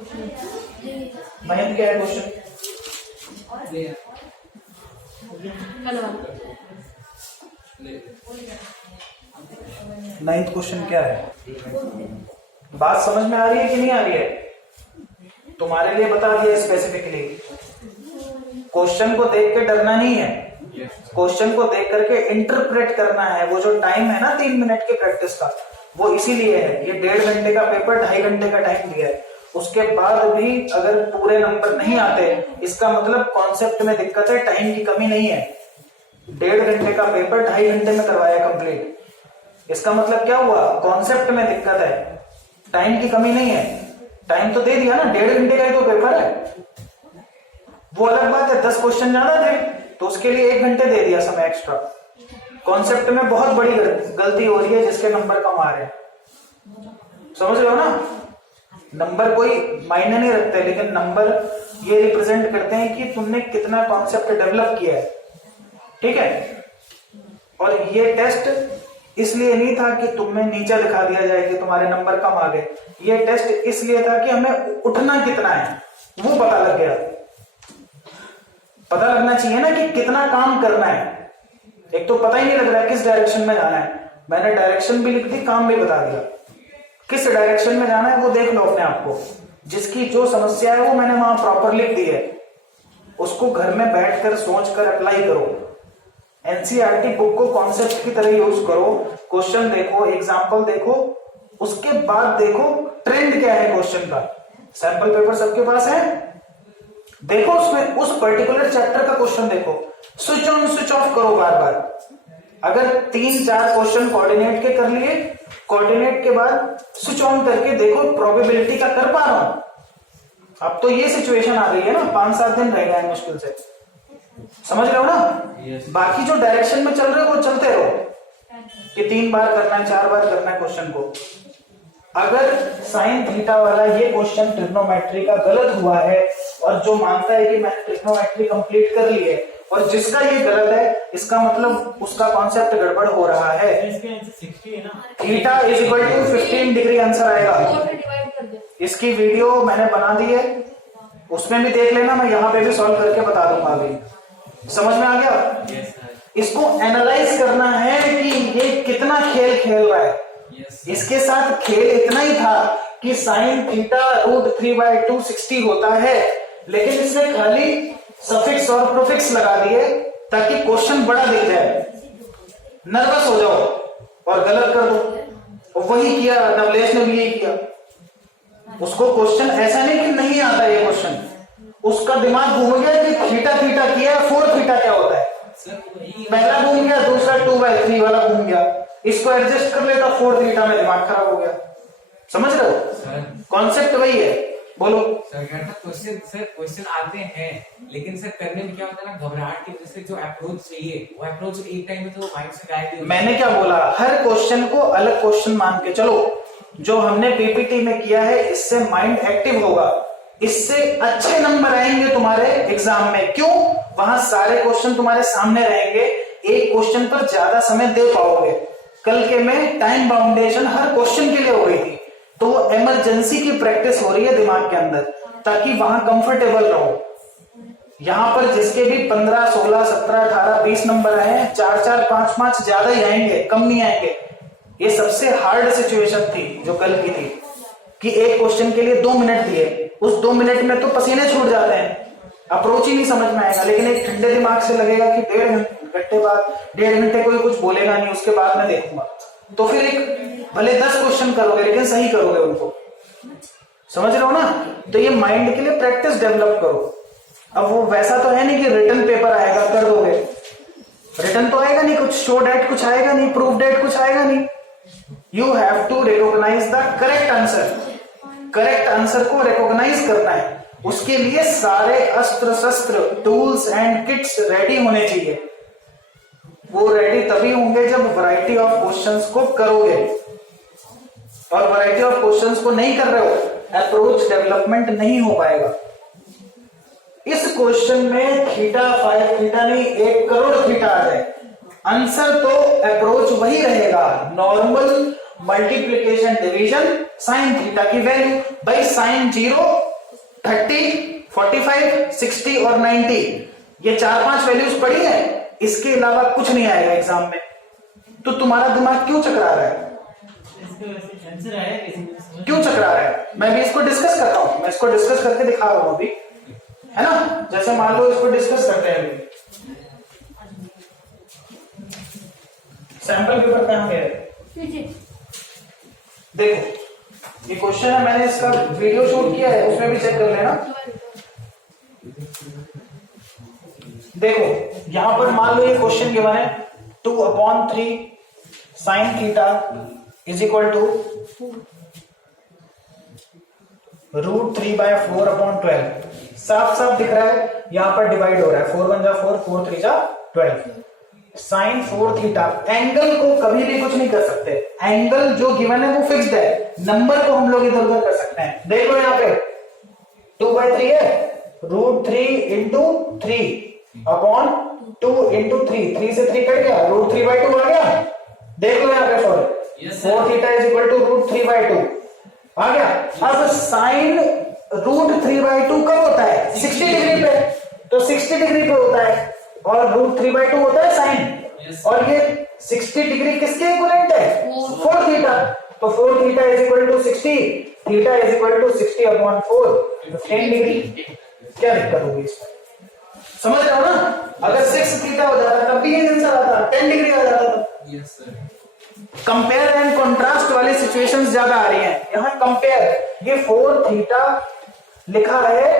मयंक क्या है question? Ninth question क्या है? बात समझ में आ रही है कि नहीं आ रही है? तुम्हारे लिए बता दिया स्पेसिफिकली। क्वेश्चन को देख के डरना नहीं है, क्वेश्चन को देख करके इंटरप्रेट करना है। वो जो टाइम है ना 3 मिनट के प्रैक्टिस का, वो इसीलिए है। ये 1.5 घंटे का पेपर 2.5 घंटे का टाइम दिया है, उसके बाद भी अगर पूरे नंबर नहीं आते, इसका मतलब कॉन्सेप्ट में दिक्कत है, टाइम की कमी नहीं है। 1.5 घंटे का पेपर 2.5 घंटे में करवाया कंप्लीट, इसका मतलब क्या हुआ? कॉन्सेप्ट में दिक्कत है, टाइम की कमी नहीं है। टाइम तो दे दिया ना, 1.5 घंटे का ही तो पेपर है। वो अलग बात है 10 क्वेश्चन ज्यादा थे तो उसके लिए 1 घंटे दे दिया समय एक्स्ट्रा। कॉन्सेप्ट में बहुत बड़ी गलती हो रही है जिसके नंबर कम आ रहे हैं। समझ रहे हो ना? नंबर कोई मायने नहीं रखते, लेकिन नंबर ये रिप्रेजेंट करते हैं कि तुमने कितना कॉन्सेप्ट डेवलप किया है। ठीक है? और ये टेस्ट इसलिए नहीं था कि तुम्हें नीचा दिखा दिया जाए कि तुम्हारे नंबर कम आ गए। ये टेस्ट इसलिए था कि हमें उठना कितना है वो पता लग गया। पता लगना चाहिए ना कि कितना काम करना है। एक तो पता ही नहीं लग रहा है किस डायरेक्शन में जाना है। मैंने डायरेक्शन भी लिख दी, काम भी बता दिया। किस डायरेक्शन में जाना है वो देख लो अपने आप को। जिसकी जो समस्या है वो मैंने वहां प्रॉपर लिख दी है, उसको घर में बैठकर सोचकर अप्लाई करो। एनसीईआरटी बुक को कॉन्सेप्ट की तरह यूज करो। क्वेश्चन देखो, एग्जाम्पल देखो, उसके बाद देखो ट्रेंड क्या है क्वेश्चन का। सैंपल पेपर सबके पास है, देखो उसमें उस पर्टिकुलर चैप्टर का क्वेश्चन देखो, स्विच ऑन स्विच ऑफ करो बार बार। अगर 3-4 क्वेश्चन कोऑर्डिनेट के कर लिए, कोऑर्डिनेट के बाद स्विच ऑन करके देखो प्रोबेबिलिटी का कर पा रहा हूं। अब तो ये सिचुएशन आ गई है ना, 5-7 दिन रह गए मुश्किल से। समझ रहे हो ना? बाकी जो डायरेक्शन में चल रहे हो वो चलते रहो कि 3 बार करना है, 4 बार करना है क्वेश्चन को। अगर साइन थीटा वाला ये क्वेश्चन ट्रिग्नोमेट्री का गलत हुआ है, और जो मानता है कि मैंने ट्रिग्नोमेट्री कंप्लीट कर ली है, और जिसका ये गलत है, इसका मतलब उसका कॉन्सेप्ट गड़बड़ हो रहा है। Theta is equal to 15 degree answer आएगा। इसकी वीडियो मैंने बना दी है, उसमें भी देख लेना, मैं यहाँ पे भी सॉल्व करके बता दूंगा अभी। समझ में आ गया? इसको एनालाइज करना है कि ये कितना खेल खेल रहा है। इसके साथ खेल इतना ही था कि साइन थीटा √3/2 60 होता है, लेकिन इसने खाली सफिक्स और प्रीफिक्स लगा दिए ताकि क्वेश्चन बड़ा दिख जाए, नर्वस हो जाओ और गलत कर दो। और वही किया नवलेश ने भी, यही किया। उसको क्वेश्चन ऐसा नहीं कि नहीं आता ये क्वेश्चन, उसका दिमाग घूम गया कि थीटा थीटा किया, 4 थीटा क्या होता है। पहला घूम गया, दूसरा 2/3 वाला घूम गया, इसको एडजस्ट कर लेता 4 थीटा में, दिमाग खराब हो गया। समझ रहे हो? कॉन्सेप्ट वही है। बोलो सर। क्वेश्चन आते हैं, लेकिन सर करने में क्या होता है ना, घबराहट की वजह से जो अप्रोच चाहिए वो अप्रोच एक टाइम में तो माइंड से गायब ही। मैंने क्या बोला, हर क्वेश्चन को अलग क्वेश्चन मान के चलो। जो हमने पीपीटी में किया है, इससे माइंड एक्टिव होगा, इससे अच्छे नंबर आएंगे तुम्हारे एग्जाम में। क्यों? वहां सारे क्वेश्चन तुम्हारे सामने रहेंगे, एक क्वेश्चन पर ज्यादा समय दे पाओगे। कल के में टाइम बाउंडेशन हर क्वेश्चन के लिए हो गई थी, तो वो इमरजेंसी की प्रैक्टिस हो रही है दिमाग के अंदर, ताकि वहां कंफर्टेबल रहो। यहां पर जिसके भी 15, 16, 17, 18, 20 नंबर आए हैं, 4-4, 5-5 ज्यादा ही आएंगे, कम नहीं आएंगे। ये सबसे हार्ड सिचुएशन थी जो कल की थी कि एक क्वेश्चन के लिए 2 मिनट दिए, उस 2 मिनट में तो पसीने छूट जाते हैं, अप्रोच ही नहीं समझ में आएगा। लेकिन एक ठंडे दिमाग से लगेगा कि 1.5 घंटे बाद, 1.5 घंटे कोई कुछ बोलेगा नहीं, उसके बाद मैं देखूंगा, तो फिर एक भले 10 क्वेश्चन करोगे लेकिन सही करोगे उनको। समझ रहे हो ना? तो ये माइंड के लिए प्रैक्टिस डेवलप करो। अब वो वैसा तो है नहीं कि रिटन पेपर आएगा कर दोगे, रिटन तो आएगा नहीं, कुछ शो डेट कुछ आएगा नहीं, प्रूफ डेट कुछ आएगा नहीं। You have to recognise the correct answer. Correct answer को रिकॉग्नाइज करना है, उसके लिए सारे अस्त्र शस्त्र, टूल्स एंड किट्स रेडी होने चाहिए। वो रेडी तभी होंगे जब वैरायटी ऑफ क्वेश्चंस को करोगे, और वैरायटी ऑफ क्वेश्चंस को नहीं कर रहे हो, अप्रोच डेवलपमेंट नहीं हो पाएगा। इस क्वेश्चन में थीटा 5 थीटा नहीं 1 करोड़ थीटा आ जाए, आंसर तो अप्रोच वही रहेगा, normal multiplication division sine theta की वैल्यू। भाई साइन 0 30, 45, 60 और 90, ये 4-5 वैल्यूज पड़ी है, इसके अलावा कुछ नहीं आएगा एग्जाम में। तो तुम्हारा दिमाग क्यों चकरा रहा है? क्यों चकरा रहा है? मैं भी इसको डिस्कस कर रहा हूं, मैं इसको डिस्कस करके दिखा रहा हूं अभी, है ना। जैसे मान लो इसको डिस्कस करते हैं अभी। सैंपल पेपर कहां है? देखो ये क्वेश्चन है, मैंने इसका वीडियो शूट किया है, उसमें भी चेक कर लेना। देखो यहां पर मान लो ये क्वेश्चन गिवन है 2/3 sin theta is equal to √3/4/12। साफ साफ दिख रहा है, यहां पर डिवाइड हो रहा है, 4 1 जा 4, 4 3 जा 12। साइन 4 थीटा, एंगल को कभी भी कुछ नहीं कर सकते, एंगल जो गिवन है वो फिक्स्ड है, नंबर को हम लोग इधर उधर कर सकते हैं। देखो यहाँ पे 2/3 है, √3 इंटू 3/2 इंटू 3, 3 से 3 कट गया, √3/2 आ गया। देख लो यहाँ पे sorry, 4 theta is equal to √3/2 आ गया। अब साइन √3/2 कब होता है? 60 डिग्री पे, तो 60 डिग्री पे होता है, और √3/2 होता है साइन, और ये 60 डिग्री किसके इक्विवेलेंट है? 4 थीटा। तो 4 theta is equal to 60, theta is equal to 60/4, 10 degree. क्या दिक्कत होगी इसमें? समझ रहे हो ना? अगर 6 थीटा हो जाता तब भी ये आंसर आता, 10 डिग्री आ जाता था। Yes sir. Compare and contrast वाली सिचुएशंस ज्यादा आ रही हैं। यहां कंपेयर, ये 4 थीटा लिखा है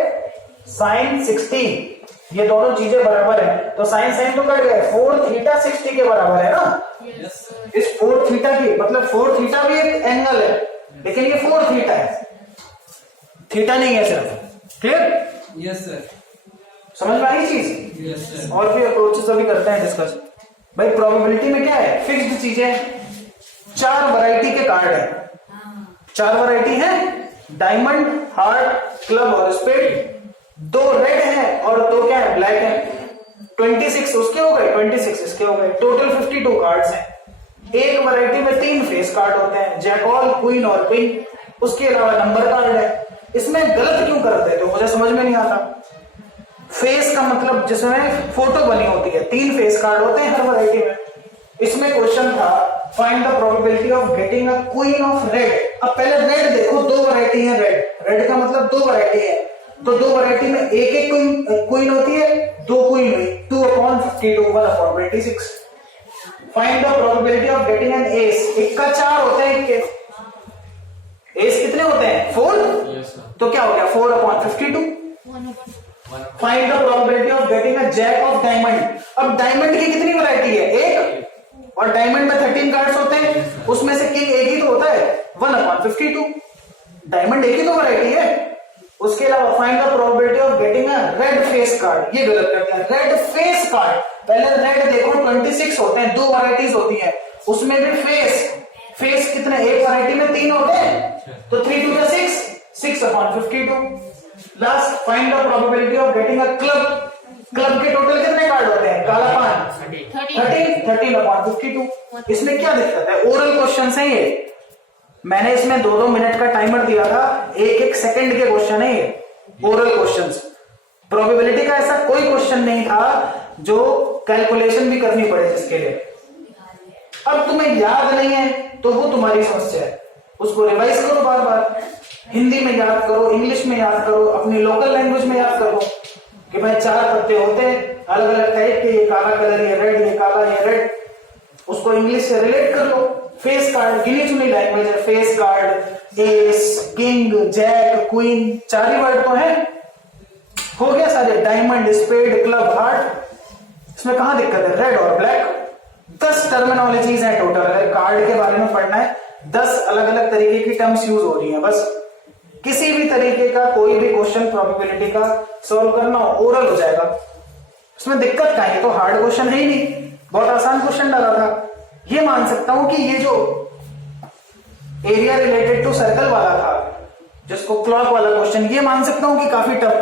साइन 60, ये दोनों चीजें बराबर है, तो साइन साइन तो कट गए, 4 थीटा 60 के बराबर है ना। Yes sir. इस 4 थीटा की मतलब 4 थीटा भी एक एंगल है, लेकिन ये 4 थीटा है, थीटा नहीं है सिर्फ। क्लियर? Yes sir. समझ में आई चीज? Yes sir. और भी अप्रोचेस अभी करते हैं डिस्कस। भाई प्रोबेबिलिटी में क्या है? फिक्स्ड चीजें। 4 वैरायटी के कार्ड है, 4 वैरायटी है, डायमंड, हार्ट, क्लब और स्पेड। 2 रेड है और 2 क्या है? ब्लैक है। 26 उसके हो गए, 26 इसके हो गए, टोटल 52 कार्ड्स हैं। एक वैरायटी में 3 फेस कार्ड होते हैं, जैकॉल, क्वीन और पिंक। उसके अलावा नंबर कार्ड है। इसमें गलत क्यों करते हैं तो मुझे समझ में नहीं आता। फेस का मतलब जिसमें फोटो बनी होती है, 3 फेस कार्ड होते हैं हर वैरायटी में। इसमें क्वेश्चन था find the probability of getting a queen of red. अब पहले रेड देखो, 2 वैरायटी है रेड, रेड का मतलब 2 वैरायटी है, तो 2 वैरायटी में एक क्वीन होती है, 2 क्वीन हुई, 2/52, 1/26। Find the probability of getting an S. एक का 4 होते हैं, एक एस कितने होते हैं? 4। Yes sir. तो क्या हो गया? 4/52। Find the probability of getting a jack of diamond. अब डायमंड की कितनी वैरायटी है? एक, और डायमंड में 13 कार्ड्स होते हैं, उसमें से किंग एक ही तो होता है, 1/52। डायमंड एक ही तो वैरायटी है। उसके अलावा find the probability of getting a red face card. ये गलत करते हैं, रेड फेस कार्ड। पहले रेड देखो, 26 होते हैं, 2 वैरायटीज होती है, उसमें भी फेस कितने? एक वैरायटी में 3 होते हैं, तो 3 2 6, 6/52। Last find the probability of getting a club. Club के टोटल कितने कार्ड होते हैं? काला पान 13/52। इसमें क्या दिक्कत है? ओरल क्वेश्चन है ये, मैंने इसमें 2-2 मिनट का टाइमर दिया था, 1-1 सेकंड के क्वेश्चन है ये, ओरल क्वेश्चंस। प्रोबेबिलिटी का ऐसा कोई क्वेश्चन नहीं था जो कैलकुलेशन भी करनी पड़े जिसके लिए। अब तुम्हें याद नहीं है तो वो तुम्हारी समस्या है, उसको रिवाइज करो बार बार, हिंदी में याद करो, इंग्लिश में याद करो, अपनी लोकल लैंग्वेज में याद करो कि भाई 4 पत्ते होते हैं अलग अलग टाइप के, ये काला कलर, ये रेड, ये काला, ये रेड, उसको इंग्लिश से रिलेट कर लो। फेस कार्ड गिनी चुनी लैंग्वेज है, face card, ace, king, jack, queen, 4 ही वर्ड तो है, हो गया सारे। डायमंड, स्पेड, क्लब, हार्ट, इसमें कहां दिक्कत है? रेड और ब्लैक। 10 टर्मिनोलॉजीज है टोटल, अगर कार्ड के बारे में पढ़ना है 10 अलग अलग तरीके की टर्म्स यूज हो रही है। बस किसी भी तरीके का कोई भी क्वेश्चन प्रोबेबिलिटी का सॉल्व करना हो, ओरल हो जाएगा, इसमें दिक्कत क्या है? तो हार्ड क्वेश्चन है ही नहीं, बहुत आसान क्वेश्चन डाला था। ये मान सकता हूं कि ये जो एरिया रिलेटेड टू सर्कल वाला था, जिसको क्लॉक वाला क्वेश्चन, ये मान सकता हूं कि काफी टफ